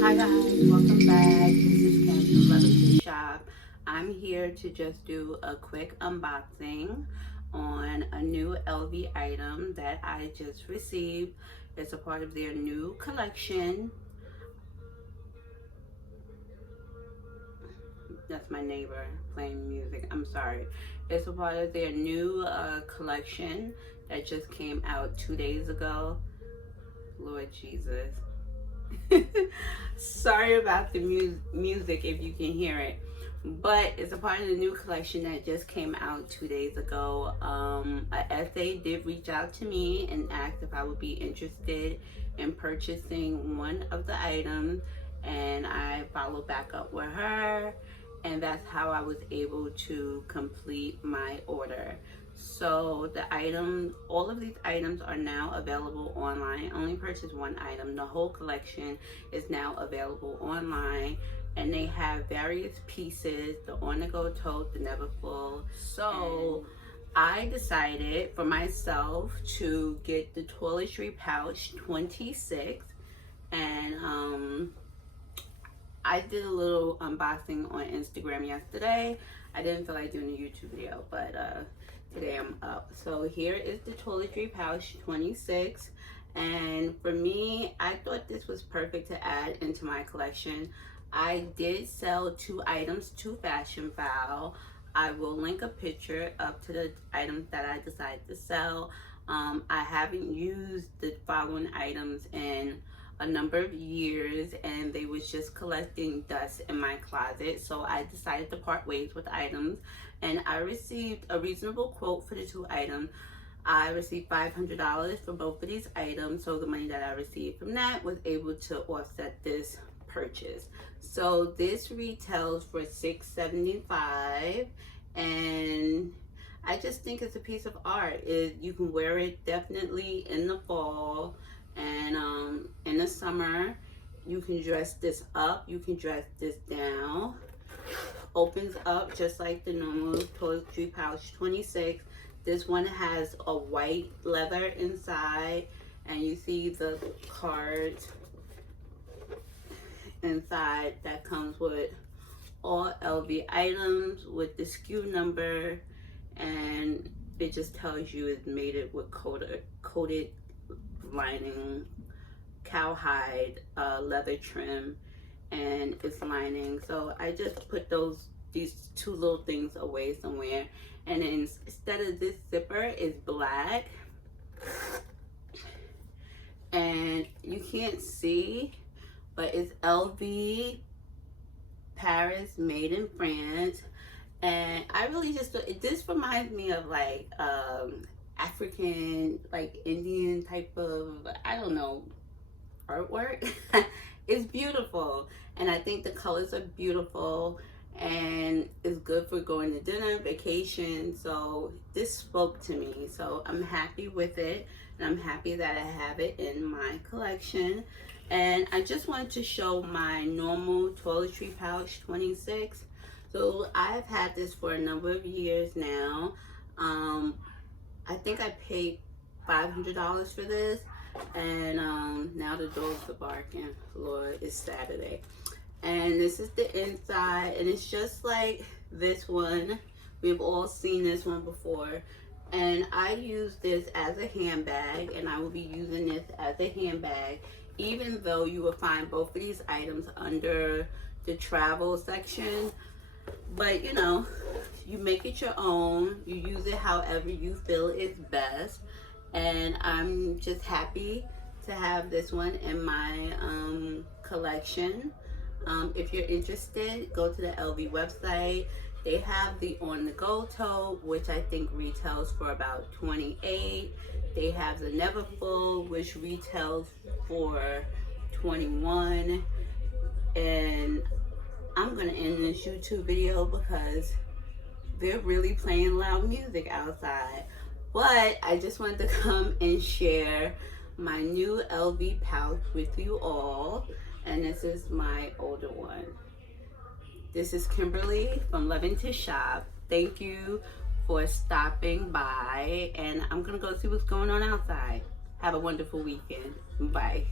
Hi guys, welcome back. This is Kim from Love to Shop. I'm here to just do a quick unboxing on a new LV item that I just received. It's a part of their new collection. That's my neighbor playing music. I'm sorry. It's a part of their new collection that just came out 2 days ago. Lord Jesus. Sorry about the music if you can hear it, but it's a part of the new collection that just came out 2 days ago. A SA did reach out to me and asked if I would be interested in purchasing one of the items, and I followed back up with her, and that's how I was able to complete my order. So the item, all of these items are now available online. I only purchased one item. The whole collection is now available online, and they have various pieces, the on-the-go tote, the never full. So I decided for myself to get the toiletry pouch 26, and I did a little unboxing on Instagram yesterday. I didn't feel like doing a YouTube video, but today I'm up. So here is the toiletry pouch 26, and for me, I thought this was perfect to add into my collection. I did sell 2 items to FASHIONPHILE. I will link a picture up to the items that I decided to sell. I haven't used the following items in a number of years, and they was just collecting dust in my closet, so I decided to part ways with the items, and I received a reasonable quote for the 2 items. I received $500 for both of these items, so the money that I received from that was able to offset this purchase. So this retails for $6.75, and I just think it's a piece of art. You can wear it definitely in the fall, and in the summer you can dress this up, you can dress this down. Opens up just like the normal toiletry pouch 26. This one has a white leather inside, and you see the cards inside that comes with all LV items with the SKU number, and it just tells you it's made it with coated lining, cowhide, leather trim, and it's lining. So I just put these 2 little things away somewhere, and then instead of this zipper is black, and you can't see, but it's LV Paris, made in France. And I really just, this reminds me of like African, like Indian type of, I don't know, artwork. It's beautiful, and I think the colors are beautiful, and it's good for going to dinner, vacation. So this spoke to me, so I'm happy with it, and I'm happy that I have it in my collection. And I just wanted to show my normal toiletry pouch 26. So I've had this for a number of years now. I think I paid $500 for this, and now the dogs are barking. Lord, it's Saturday. And this is the inside, and it's just like this one. We've all seen this one before, and I use this as a handbag, and I will be using this as a handbag, even though you will find both of these items under the travel section. But you know, you make it your own, you use it however you feel is best, and I'm just happy to have this one in my collection. If you're interested, go to the LV website. They have the on-the-go tote, which I think retails for about $28. They have the never full, which retails for $21. And I'm gonna end this YouTube video because they're really playing loud music outside. But I just wanted to come and share my new LV pouch with you all. And this is my older one. This is Kimberly from Loving to Shop. Thank you for stopping by, and I'm gonna go see what's going on outside. Have a wonderful weekend. Bye.